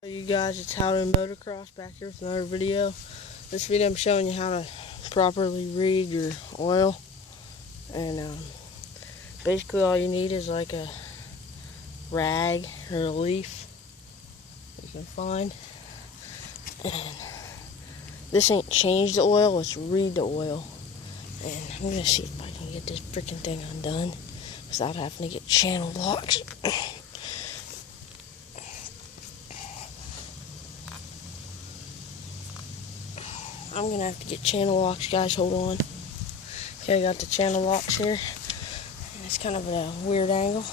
Hey you guys, it's How to Motocross back here with another video. This video I'm showing you how to properly read your oil, and basically all you need is like a rag or a leaf you can find. And this ain't change the oil, it's read the oil. And I'm gonna see if I can get this freaking thing undone without having to get channel locks. I'm gonna have to get channel locks, guys. Hold on. Okay, I got the channel locks here. And it's kind of at a weird angle.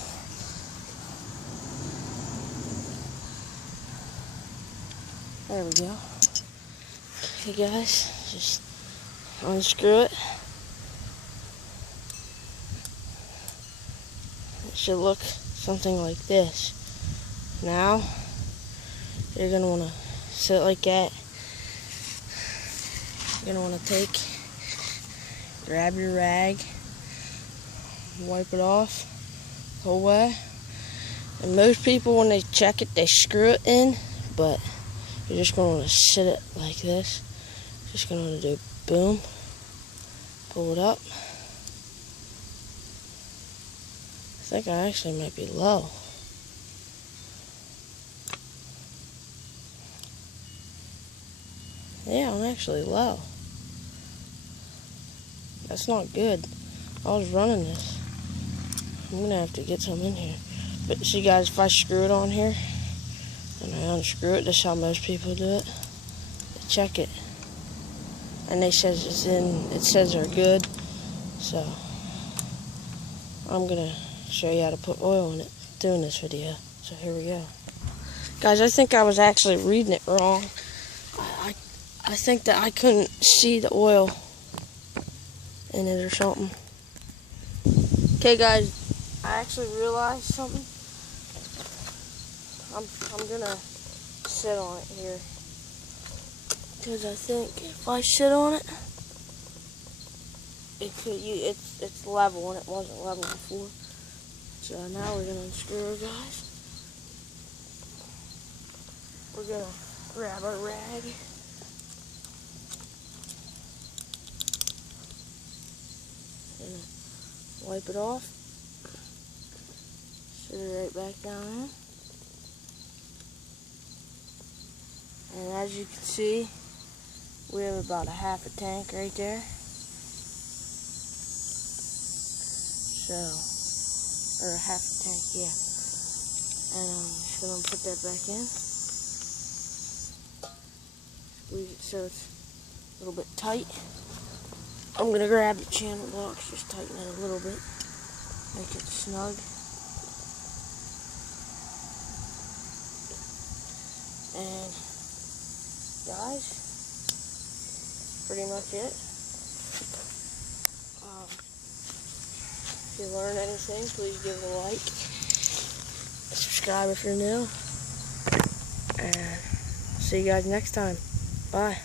There we go. Okay, guys, just unscrew it. It should look something like this. Now, you're gonna wanna sit like that. You're gonna want to grab your rag, wipe it off the whole way. And most people, when they check it, they screw it in, but you're just gonna want to sit it like this. Just gonna want to do boom, pull it up. I think I actually might be low. Yeah, I'm actually low. That's not good. I was running this. I'm gonna have to get some in here. But see guys, if I screw it on here and I unscrew it, that's how most people do it. They check it. And they says it's in, it says they're good. So I'm gonna show you how to put oil in it doing this video. So here we go. Guys, I think I was actually reading it wrong. I think that I couldn't see the oil in it or something. Okay guys, I actually realized something. I'm gonna sit on it here, because I think if I sit on it, it's level, and it wasn't level before. So now we're gonna unscrew it, guys. We're gonna grab our rag. And wipe it off. Sit it right back down in. And as you can see, we have about a half a tank right there. So, or a half a tank, yeah. And I'm just gonna put that back in. Squeeze it so it's a little bit tight. I'm gonna grab the channel locks, just tighten it a little bit, make it snug. And guys, pretty much it. If you learn anything, please give it a like. Subscribe if you're new. And see you guys next time. Bye.